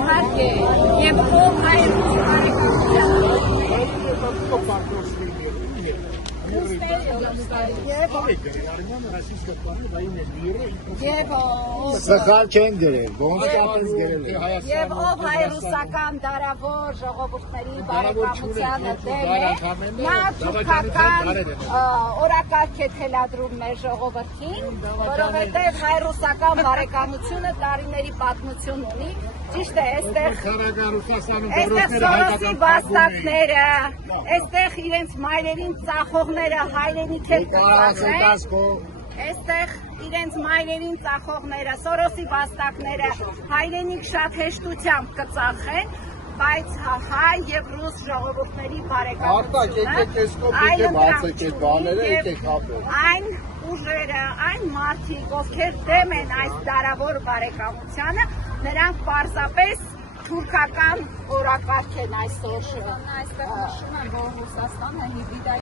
Իհարկե, եւ ով հայրենի Սխալ չեն գրել, ոնց գրել է։ Եվ ով հայրուսական դարավոր ժողովուրդների բարեկամությանը դեմ է, նա թուրքական օրակարգ է թելադրում մեր ժողովրդին, որովհետև հայրուսական բարեկամությունը տարիների պատմություն ունի, ճիշտ է, այստեղ Սորոսի վաստակները, այստեղ իրենց մայրերին ծախողները հայրենիք են կծախեն, այստեղ իրենց մայրերին ծախողները, Սորոսի վաստակները հայրենիք շատ հեշտությամբ կծախեն, բայց հայ և ռուս ժողովուրդների բարեկամությունը, այն ուժերը, այն մարդիկ, ովքեր դեմ են այս դարավոր բարեկամությանը, նրանք պարզապես թուրքական օրակարգ են այսօր։ Այստեղ նշում են, որ Ռուսաստանը հիբրիդային